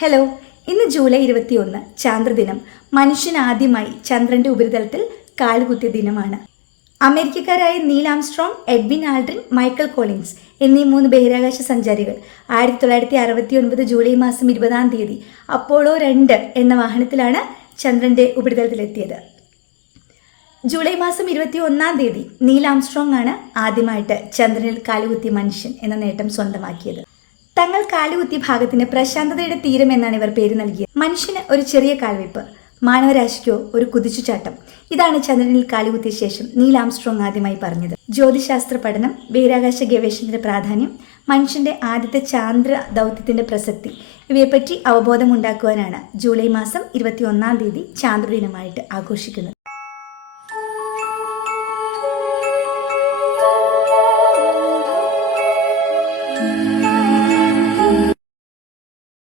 Hello, ഇന്ന് July 21 ചാന്ദ്രദിനം. മനുഷ്യൻ ആദ്യമായി ചന്ദ്രന്റെ ഉപരിതലത്തിൽ കാലുകുത്തിയ ദിനമാണ്. അമേരിക്കക്കാരായ Neil Armstrong, Edwin Aldrin, Michael Collins എന്നീ 3 ബഹിരാകാശ സഞ്ചാരികൾ 1969 ജൂലൈ മാസം 20 അപ്പോളോ 2 എന്ന വാഹനത്തിലാണ് ചന്ദ്രന്റെ ഉപരിതലത്തിലെത്തിയത്. ജൂലൈ മാസം 21 നീൽ ആംസ്ട്രോങ് ആണ് ആദ്യമായിട്ട് ചന്ദ്രനിൽ കാലുകുത്തിയ മനുഷ്യൻ എന്ന നേട്ടം സ്വന്തമാക്കിയത്. തങ്ങൾ കാലുകുത്തിയ ഭാഗത്തിന് പ്രശാന്തതയുടെ തീരം എന്നാണ് ഇവർ പേര് നൽകിയത്. മനുഷ്യന് ഒരു ചെറിയ കാൽവയ്പ്, മാനവരാശിക്കോ ഒരു കുതിച്ചുചാട്ടം. ഇതാണ് ചന്ദ്രനിൽ കാലുകുത്തിയ ശേഷം നീൽ ആംസ്ട്രോങ് ആദ്യമായി പറഞ്ഞത്. ജ്യോതിശാസ്ത്ര പഠനം, ബഹിരാകാശ ഗവേഷണത്തിന്റെ പ്രാധാന്യം, മനുഷ്യന്റെ ആദ്യത്തെ ചാന്ദ്ര ദൗത്യത്തിന്റെ പ്രസക്തി ഇവയെപ്പറ്റി അവബോധമുണ്ടാക്കുവാനാണ് ജൂലൈ മാസം 21 ചാന്ദ്രദിനമായിട്ട് ആഘോഷിക്കുന്നത്.